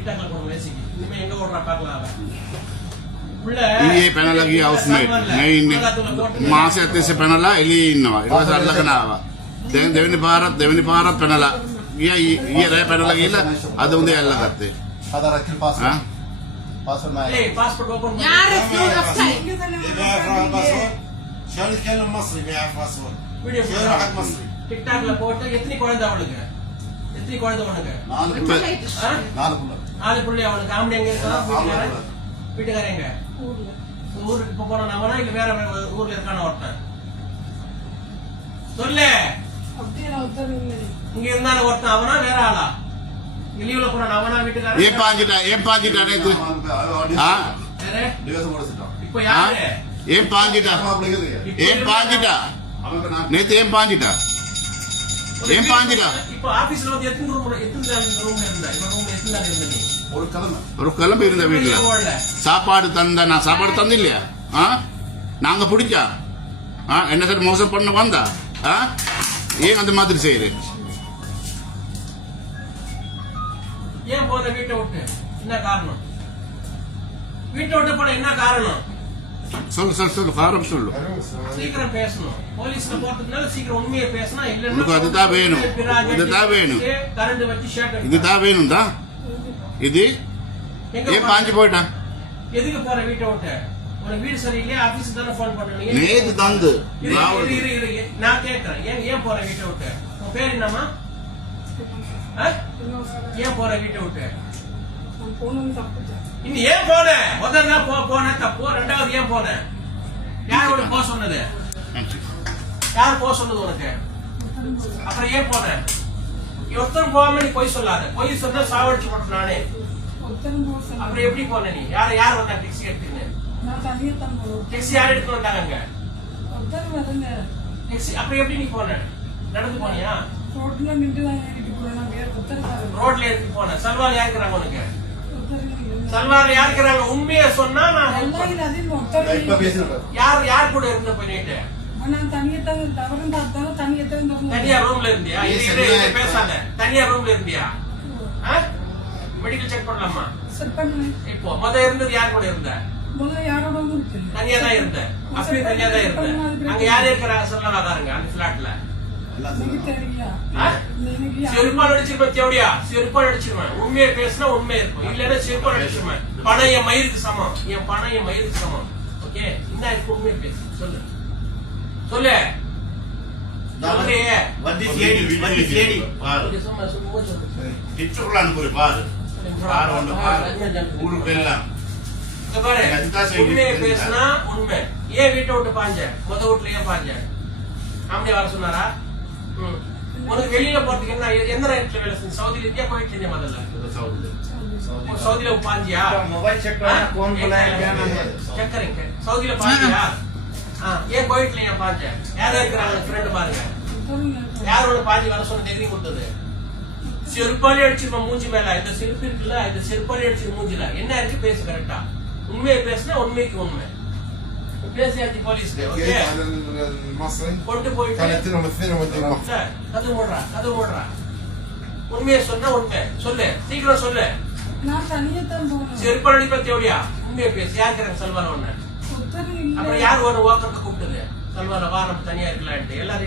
டிக்டாக்ல போடுற மேசிக்கு இனிமே எங்க ஓடுறா பார்க்கலாம் அவன் உள்ள ඊයේ පැනලා ගිය හවුස්මේට් මේ ඉන්නේ මාසයක් තිස්සේ පැනලා එළියේ ඉන්නවා ඊට පස්සේ අල්ලගෙන ආවා දැන් දෙවෙනි පාරත් දෙවෙනි පාරත් පැනලා ගියා ඊ- ඊයේ රෑ පැනලා ගිහලා අද උදේ අල්ලගත්තේ هذا ركب ها باسورد باسورد معي ஏய் பாஸ்போர்ட் ஓபன் يعرف نور أفتح بيعرف الباسورد شلون يتكلم مصري بيعرف باسورد வீடியோ شلون واحد مصري டிக்டாக்ல போட்டு எத்தனை குழந்தை அவளுக்கு எத்தனை குழந்தை உனக்கு நாலு இப்ப ஆ? நாலு புள்ள ஆளு புள்ளி அவனுக்கு காமெடி எங்க இருக்கான் எங்க? ஊருக்கு இப்ப போன நம்மனா இல்ல வேற ஊர்ல இருக்கான ஒருத்தன்? சொல்லு. இங்க இருந்தான ஒருத்தன் அவனா? வேற ஆளா? லீவ்ல போன அவனா வீட்டுக்காரன்? ஏன் பாஞ்சிட்டான் ஏன் பாஞ்சிட்டான் நேத்து இப்ப யாரு? ஏன் பாஞ்சிட்டா ஏன் பாஞ்சிட்டா நேத்து ஏன் பாஞ்சிட்டா ஏன் பாஞ்சிட்டா இப்ப ஆபீஸ்ல வந்து எத்தனை ரூம் எத்தனை ரூம் இருந்தா? இப்ப ரூம் எத்தனை ஒரு கிழமை. ஒரு கிளம்பி இருந்த வீட்டுல. சாப்பாடு தந்த நான் சாப்பாடு தந்தில்லையா? ஆ? நாங்க பிடிச்சா? ஆ? என்ன சார் மோசம் பண்ண வந்தா? ஆ? ஏன் அந்த மாதிரி செய்யுது ஏன் போன வீட்டை விட்டு? என்ன காரணம்? வீட்டை விட்டு போன என்ன காரணம்? சொல்லு சொல்லு சொல்லு காரம் சொல்லு. சீக்கிரம் பேசணும். போலீஸ்ல போறதுனால சீக்கிரம் உண்மையை பேசினா இல்லன்னா உனக்கு அதுதான் வேணும். இதுதான் வேணும். கரண்ட் வச்சு ஷேட் இதுதான் வேணும்தா இது? ஏன்? பாஞ்சு போயிட்டான்? எதுக்கு போற வீட்டை விட்டு? உனக்கு வீடு சரியில்லையா? ஆபீஸ் தானே போன் பண்ணணும் நேத்து தந்து. நான் கேட்கறேன் ஏன் ஏன் போற வீட்டை விட்டு? உன் பேர் என்னம்மா? ஏன் போற வீட்டை விட்டு? இன்னும் ஏன் போன? முதல் நாள் போ போன தப்பு ரெண்டாவது ஏன் போன? யாரோட போக சொன்னது? யார் போக சொன்னது உனக்கு? அப்புறம் ஏன் போன? ஒருத்தரும் போகாம நீ பொய் சொல்லாத. பொய் சொன்னா சாவடிச்சு மட்டும் நானே. அப்புறம் எப்படி போன நீ? யார் யார் வந்தா டெக்ஸி எடுத்துன்னு டெக்ஸி யார் எடுத்து வந்தாங்க அங்க டெக்ஸி அப்புறம் எப்படி நீ போன? நடந்து போனியா? ரோட்ல எடுத்து போன? சல்வார் யாருக்குறாங்க உனக்கு? சல்வார் யாருக்குறாங்க உண்மையை சொன்னா நான் யார் யார் கூட இருந்த பண்ணிட்டு தனியா ரூம்ல இருந்தியா? இரு, இரு, இரு, பேசாத. தனியா ரூம்ல இருந்தியா? மெடிக்கல் செக் பண்ணலாமா? இப்போ முத இருந்தது யார் கூட இருந்த? தனியா தான் இருந்த. அப்படியே தனியா தான் இருந்த. அங்க யார் இருக்கிறா? அந்த பிளாட்ல சொல்லுங்க செருப்பால் அடிச்சிருப்பேன் தேவடியா? செருப்பால் அடிச்சிருவேன். உண்மையை பேசினா உண்மை இருக்கும். இல்லைன்னா செருப்பால் அடிச்சிருவேன். பணம் என் மயிருக்கு சமம். என் பணம் என் மயிருக்கு சமம். ஓகே இந்த இருக்கு உண்மையை பேசு. சொல்லு. சொல்லு. வந்து சேடி விட்டு பாஞ்ச? முத வீட்டுல ஏன் சொன்னாரா? உனக்கு வெளியில போறதுக்கு எந்த நேரத்துல வேலை செஞ்சு? சவுதியில இந்தியா போயிட்டு இருந்தேன் முதல்ல? ஏன் கோயிட்ல நான் பார்த்தேன் யாரும் இருக்கிறாங்க ஃப்ரெண்டு பாருங்க. யாரோட பாதி வேலை சொன்ன டிகிரி கொடுத்தது? செருப்பாலே அடிச்சிருப்போம் மூஞ்சி மேல. இந்த செருப்பு இருக்குல்ல இந்த செருப்பாலே அடிச்சிரு மூஞ்சில. என்ன இருக்கு? பேசு கரெக்டா உண்மையை பேசுனா உண்மைக்கு உண்மை. பேசியாச்சு போலீஸ்க்கு ஓகே கொண்டு போயிட்டு அது ஓடுறா அது ஓடுறா உண்மையை சொன்னா உண்மை. சொல்லு சீக்கிரம் சொல்லு. செருப்பால் அடிப்பத்தி எவ்வளியா உண்மையை பேசு. யாருக்கு சொல்வார் ஒன்னு அப்புறம் யார் ஒரு ஓக்கருக்கு கூப்பிட்டது? செல்வான வா நம்ம தனியா இருக்கலான்ட்டு. எல்லாம்